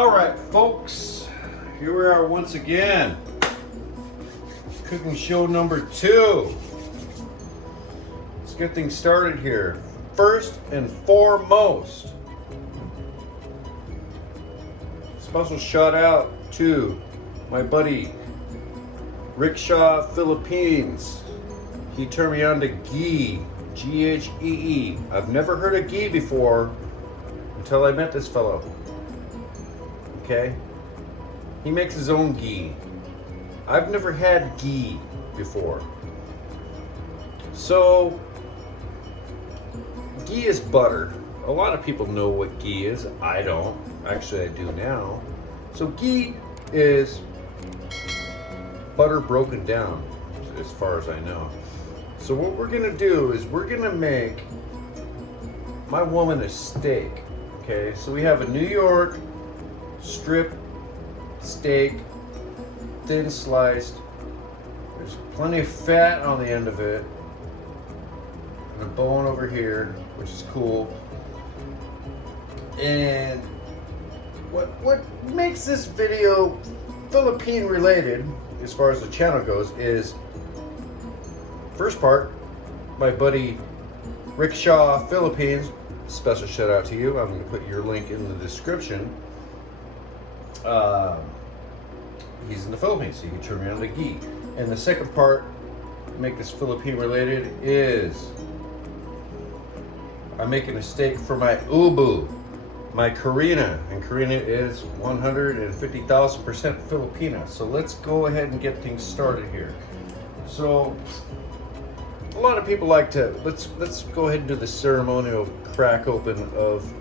Alright folks, here we are once again. Cooking show number 2. Let's get things started here. First and foremost, special shout out to my buddy Rickshaw Philippines. He turned me on to Ghee, G-H-E-E. I've never heard of Ghee before until I met this fellow. Okay? He makes his own ghee. I've never had ghee before. So, ghee is butter. A lot of people know what ghee is. I don't. Actually, I do now. So, ghee is butter broken down, as far as I know. So, what we're going to do is we're going to make my woman a steak. Okay? So, we have a New York strip steak, thin sliced. There's plenty of fat on the end of it, and a bone over here, which is cool. And what makes this video Philippine related, as far as the channel goes, is first part, my buddy Rickshaw Philippines. Special shout out to you. I'm going to put your link in the description. He's in the Philippines, so you can turn me on to Ghee. And the second part, to make this Philippine related, is I'm making a steak for my ubu, my Karina, and Karina is 150,000% Filipina. So let's go ahead and get things started here. So a lot of people like to let's go ahead and do the ceremonial crack open of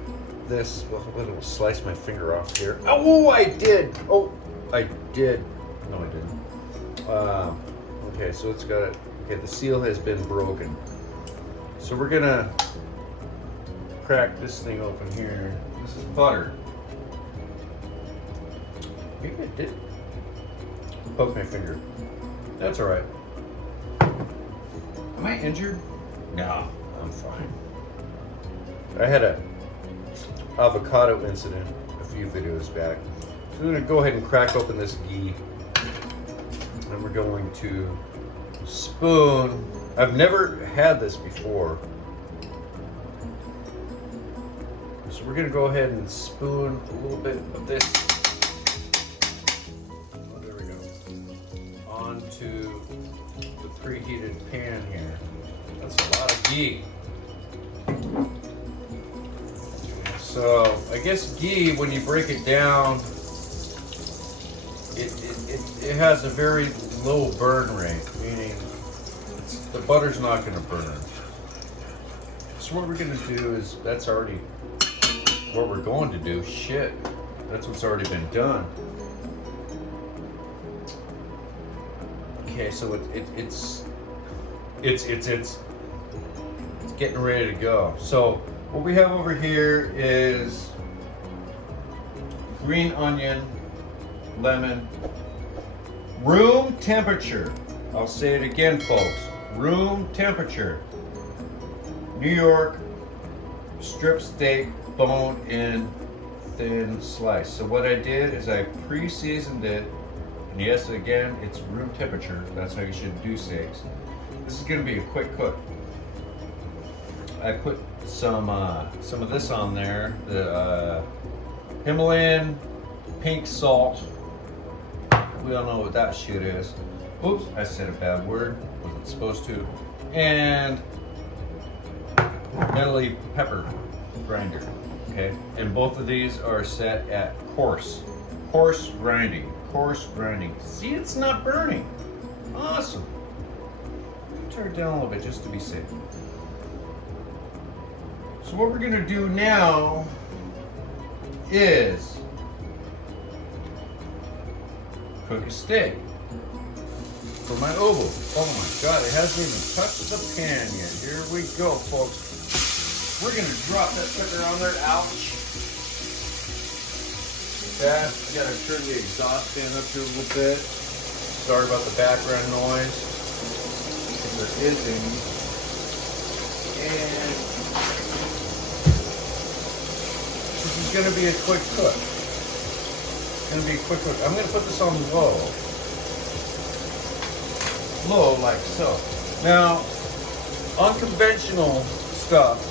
this. Well, I'll slice my finger off here. Oh, I did. Oh, I did. No, I didn't. Okay, so it's got it. Okay, the seal has been broken. So we're gonna crack this thing open here. This is butter. Maybe I did poke my finger. That's all right. Am I injured? No, I'm fine. I had a avocado incident a few videos back. So we're going to go ahead and crack open this ghee, and we're going to spoon. I've never had this before, so we're going to go ahead and spoon a little bit of this. Oh, there we go. Onto the preheated pan here. That's a lot of ghee. So I guess ghee, when you break it down, it has a very low burn rate, meaning the butter's not going to burn. So what we're going to do is, that's already what we're going to do. Shit, that's what's already been done. Okay, so it's getting ready to go. So what we have over here is green onion, lemon, room temperature. I'll say it again, folks. Room temperature. New York strip steak, bone in, thin slice. So what I did is I pre-seasoned it. And yes, again, it's room temperature. That's how you should do steaks. This is going to be a quick cook. I put some of this on there, the Himalayan pink salt. We all know what that shit is. Oops, I said a bad word. Wasn't supposed to. And medley pepper grinder. Okay, and both of these are set at coarse grinding. See, it's not burning. Awesome. Turn it down a little bit just to be safe. So what we're gonna do now is cook a steak for my oval. Oh my God, it hasn't even touched the pan yet. Here we go, folks. We're gonna drop that sucker on there. Ouch. Okay, I gotta turn the exhaust fan up here a little bit. Sorry about the background noise, if there is any. And this is going to be a quick cook. It's gonna be a quick cook. I'm gonna put this on low. Low, like so. Now, unconventional stuff,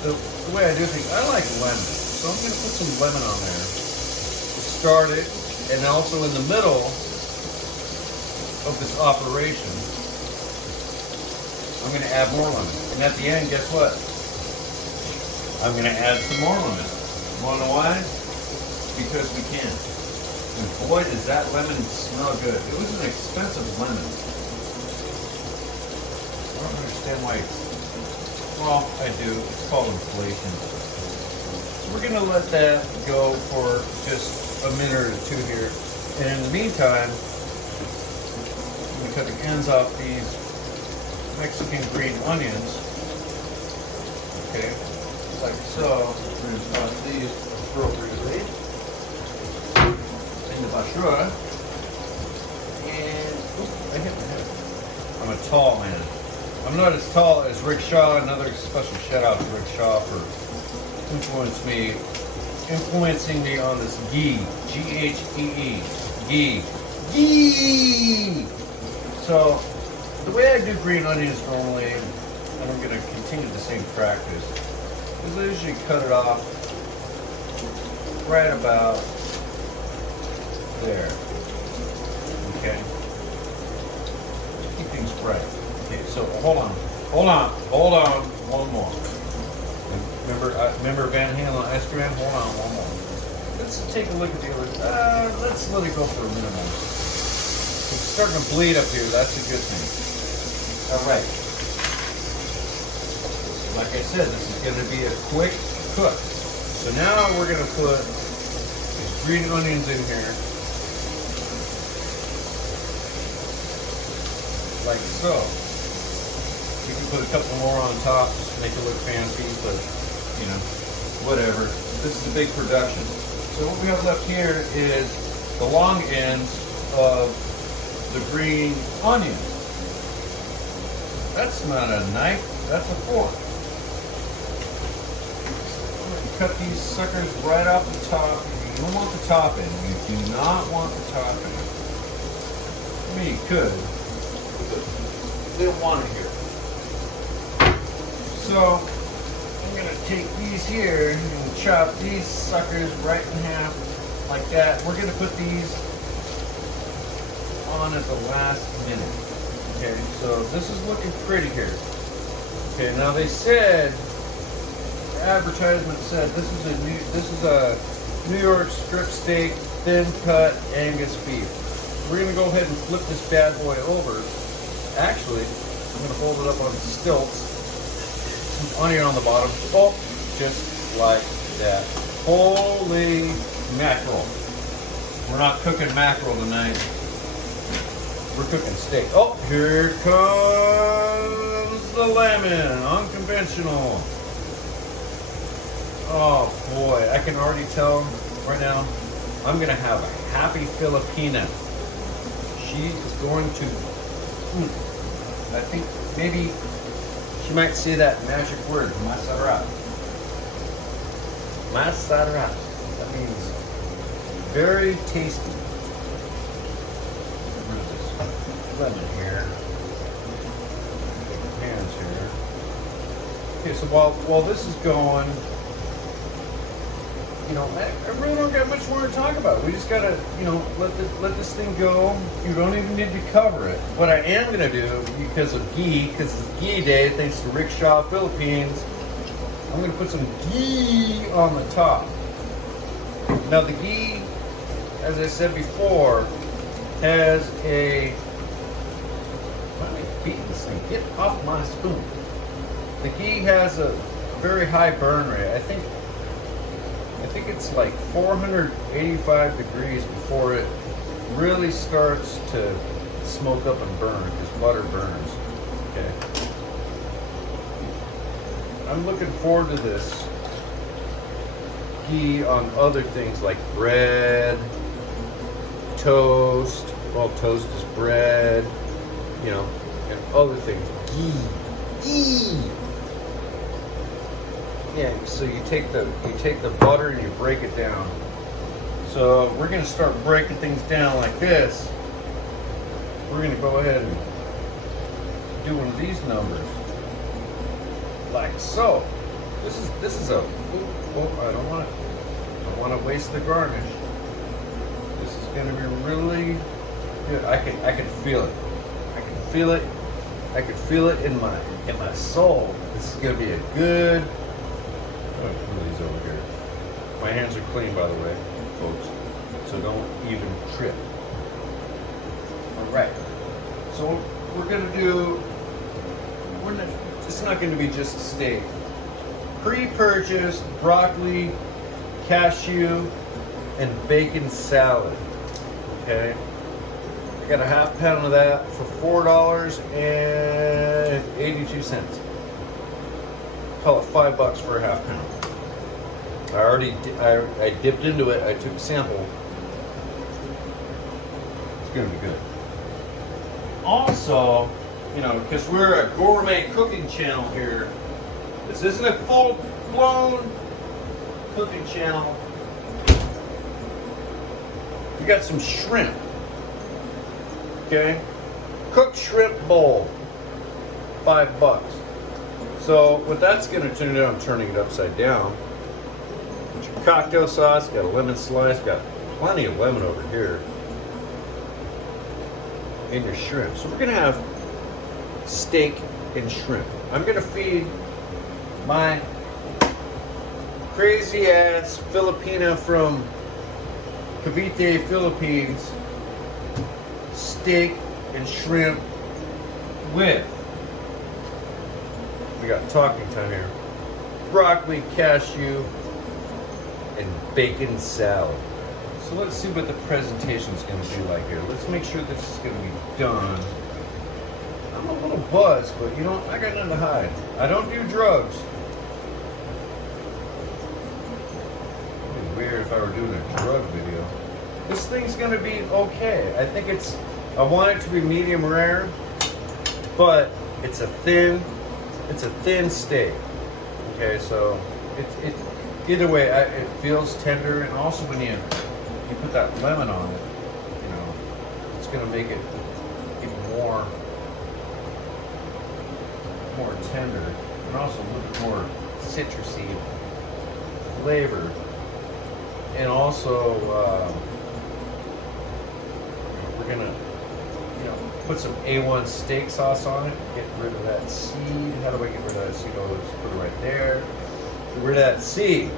the way I do things, I like lemon. So I'm gonna put some lemon on there to start it, and also in the middle of this operation, I'm gonna add more lemon. And at the end, guess what? I'm gonna add some more lemon. Wanna know why? Because we can. And boy, does that lemon smell good. It was an expensive lemon. I don't understand why well, I do. It's called inflation. So we're gonna let that go for just a minute or two here. And in the meantime, I'm gonna cut the ends off these Mexican green onions. Okay, like so. We're gonna toss these appropriately in the basura. And I hit my head. I'm a tall man. I'm not as tall as Rick Shaw. Another special shout out to Rick Shaw for influencing me on this ghee. G-H-E-E. Ghee. Ghee! So, the way I do green onions normally, and I'm going to continue the same practice, is I usually cut it off right about there. Okay? Keep things bright. Okay, so hold on, one more. Remember Van Halen ice cream? Hold on, one more. Let's take a look at the other. Let's let it go for a minute more. It's starting to bleed up here. That's a good thing. All right. Like I said, this is going to be a quick cook. So now we're going to put these green onions in here, like so. You can put a couple more on top, just make it look fancy, but you know, whatever. This is a big production. So what we have left here is the long ends of the green onion. That's not a knife, that's a fork. So you cut these suckers right off the top. You don't want the top end. You do not want the top end. I mean, you could, but you don't want it here. So, I'm going to take these here and chop these suckers right in half like that. We're going to put these on at the last minute. Okay, so this is looking pretty here. Okay, now they said, the advertisement said this is a New York strip steak, thin cut Angus beef. We're going to go ahead and flip this bad boy over. Actually, I'm going to hold it up on stilts. Some onion on the bottom. Oh, just like that. Holy mackerel. We're not cooking mackerel tonight. We're cooking steak. Oh, here comes the lemon. Unconventional. Oh boy, I can already tell right now I'm going to have a happy Filipina. She is going to, I think maybe she might say that magic word, masarap. Masarap. That means very tasty. Lemon here. Hands here. Okay, so while this is going, you know, I really don't got much more to talk about. We just gotta, you know, let this thing go. You don't even need to cover it. What I am gonna do, because of ghee, because it's Ghee Day, thanks to Rick Shaw Philippines, I'm gonna put some ghee on the top. Now the ghee, as I said before, has a. Why am I beating this thing? Get off my spoon. The ghee has a very high burn rate. I think it's like 485 degrees before it really starts to smoke up and burn, because butter burns. Okay. I'm looking forward to this ghee on other things like bread, toast. Well, toast is bread, you know, and other things. Ghee. Yeah, so you take the butter and you break it down. So we're going to start breaking things down like this. We're going to go ahead and do one of these numbers, like so. This is a. I don't want to waste the garnish. This is going to be really good. I can feel it. I can feel it. I can feel it in my soul. This is going to be a good. I'm going to put these over here. My hands are clean, by the way, folks. So don't even trip. All right. So we're going to do. It's not going to be just a steak. Pre-purchased broccoli, cashew, and bacon salad. Okay. I got a half pound of that for $4.82. Call it $5 for a half pound. I dipped into it. I took a sample. It's gonna be good. Also, because we're a gourmet cooking channel here. This isn't a full-blown cooking channel. We got some shrimp. Okay, cooked shrimp bowl, $5. So what that's going to turn into, I'm turning it upside down. Put your cocktail sauce, got a lemon slice, got plenty of lemon over here, and your shrimp. So we're going to have steak and shrimp. I'm going to feed my crazy ass Filipina from Cavite, Philippines, steak and shrimp with, we got talking time here, broccoli, cashew, and bacon salad. So let's see what the presentation is going to be like here. Let's make sure this is going to be done. I'm a little buzzed, but I got nothing to hide. I don't do drugs. It'd be weird if I were doing a drug video. This thing's going to be okay. I think I want it to be medium rare, but it's a thin steak. Okay, so it's either way, it feels tender, and also when you put that lemon on it, it's gonna make it even more tender, and also a little bit more citrusy flavor, and also we're gonna put some A1 steak sauce on it, get rid of that seed. How do I get rid of that seed? Oh, let's put it right there. Get rid of that seed.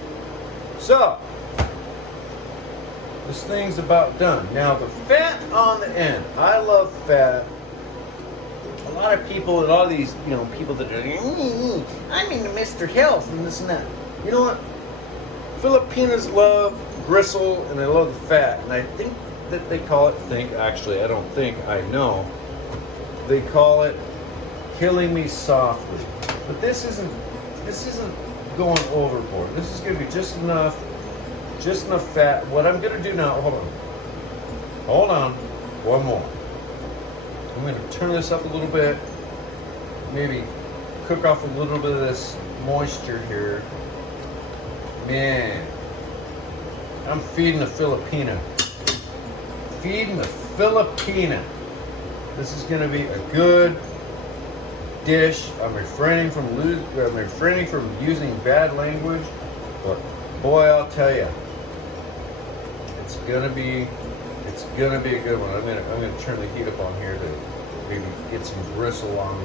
So, this thing's about done. Now, the fat on the end. I love fat. A lot of these, people that are, I'm into Mr. Health and this and that. You know what? Filipinos love gristle and they love the fat. And I think that they call it, I don't think, I know. They call it killing me softly. But this isn't going overboard. This is gonna be just enough fat. What I'm gonna do now, hold on, one more. I'm gonna turn this up a little bit, maybe cook off a little bit of this moisture here. Man, I'm feeding the Filipina. Feeding the Filipina. This is going to be a good dish. I'm refraining from using bad language, but boy, I'll tell you, it's gonna be a good one. I'm gonna turn the heat up on here to maybe get some gristle on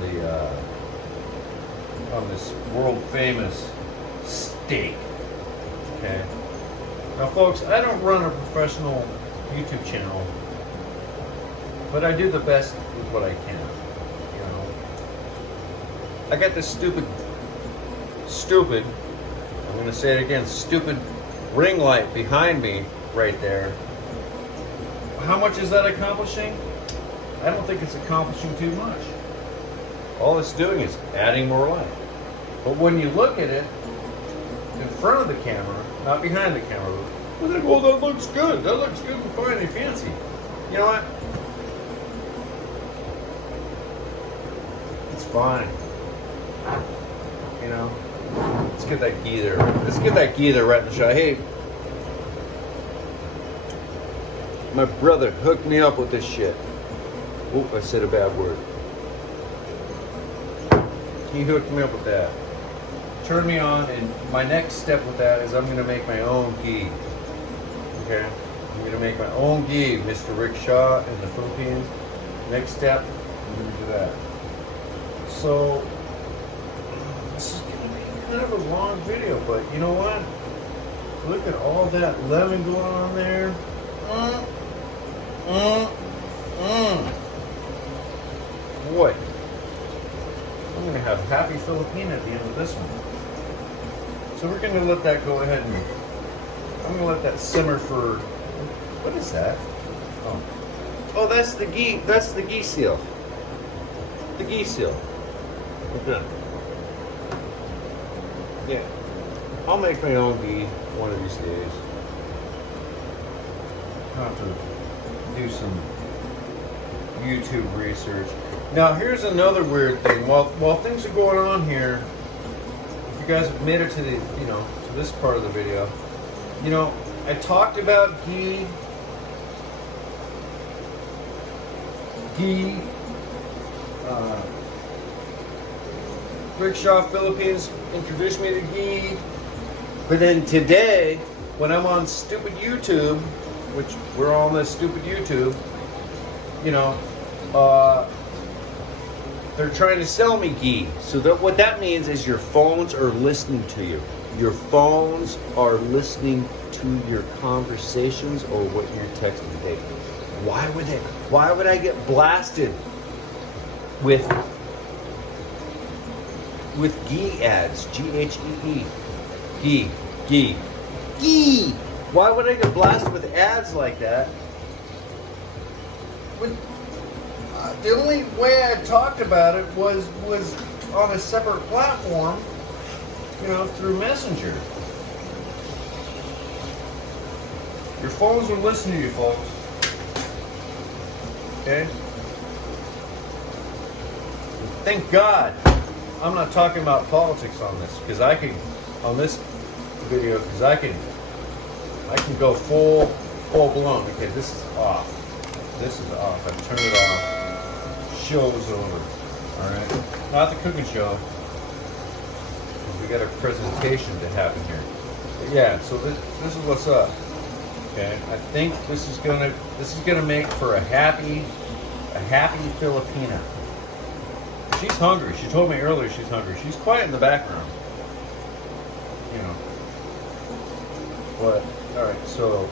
this world famous steak. Okay. Now, folks, I don't run a professional YouTube channel, but I do the best with what I can. I got this stupid, I'm going to say it again, stupid ring light behind me right there. How much is that accomplishing? I don't think it's accomplishing too much. All it's doing is adding more light. But when you look at it in front of the camera, not behind the camera, well, that looks good. That looks good and fine and fancy. You know what? It's fine. Let's get that ghee there. Let's get that ghee there right in the shot. Hey, My brother hooked me up with this shit. Oop, I said a bad word. He hooked me up with that. Turned me on, and my next step with that is I'm gonna make my own ghee. Okay? I'm gonna make my own ghee, Mr. Rick Shaw in the Philippines. Next step, I'm gonna do that. So, this is gonna be kind of a long video, but you know what? Look at all that lemon going on there. Boy, I'm gonna have happy Filipina at the end of this one. So we're gonna let that go ahead and I'm gonna let that simmer for, what is that? Oh, that's the ghee. That's the ghee seal. The ghee seal. Okay. Yeah, I'll make my own ghee one of these days. I'll have to do some YouTube research. Now, here's another weird thing. While things are going on here, if you guys have made it to the, to this part of the video, I talked about ghee. Rickshaw Philippines introduced me to ghee. But then today, when I'm on stupid YouTube, which we're all on this stupid YouTube, they're trying to sell me ghee. So what that means is your phones are listening to you. Your phones are listening to your conversations or what you're texting. Hey, why would I get blasted with ghee ads? Ghee. Ghee. Why would I get blasted with ads like that? The only way I talked about it was on a separate platform, through Messenger. Your phones will listen to you, folks. Okay? Thank God I'm not talking about politics on this, because I can go full blown. Okay, this is off. This is off. I've turned it off. Show's over. Alright? Not the cooking show. We got a presentation to happen here. But yeah, so this is what's up. Okay? I think this is gonna make for a happy Filipina. She's hungry. She told me earlier she's hungry. She's quiet in the background. But alright, so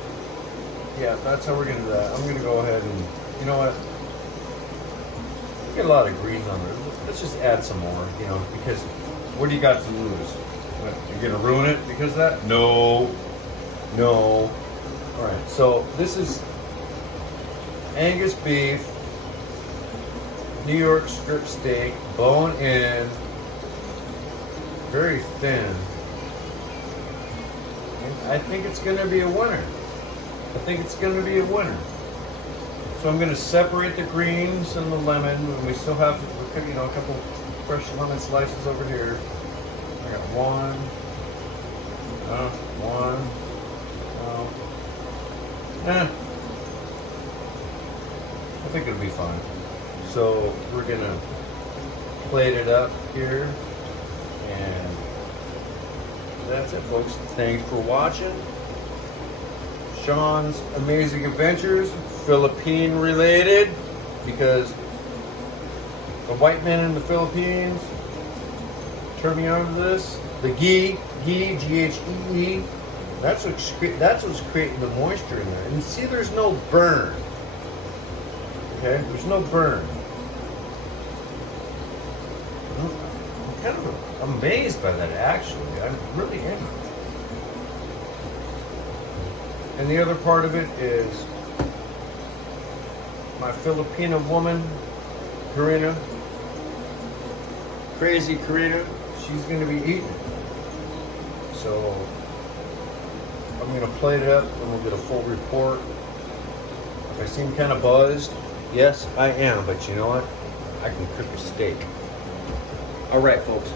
yeah, that's how we're gonna do that. I'm gonna go ahead and, you know what? We get a lot of greens on there. Let's just add some more, because what do you got to lose? What, you're gonna ruin it because of that? No. Alright, so this is Angus beef, New York strip steak, bone in, very thin. I think it's going to be a winner. So I'm going to separate the greens and the lemon, and we still have, a couple fresh lemon slices over here. I got one. I think it'll be fine. So we're going to plate it up here, and that's it, folks. Thanks for watching. Sean's Amazing Adventures, Philippine related, because the white men in the Philippines turned me on to this. The ghee, Ghee, that's what's creating the moisture in there. And see, there's no burn. Okay, there's no burn. I'm kind of amazed by that, actually. I really am. And the other part of it is my Filipino woman, Karina, crazy Karina, she's going to be eating it. So I'm going to plate it up and we'll get a full report. If I seem kind of buzzed, yes, I am. But you know what? I can cook a steak. All right, folks.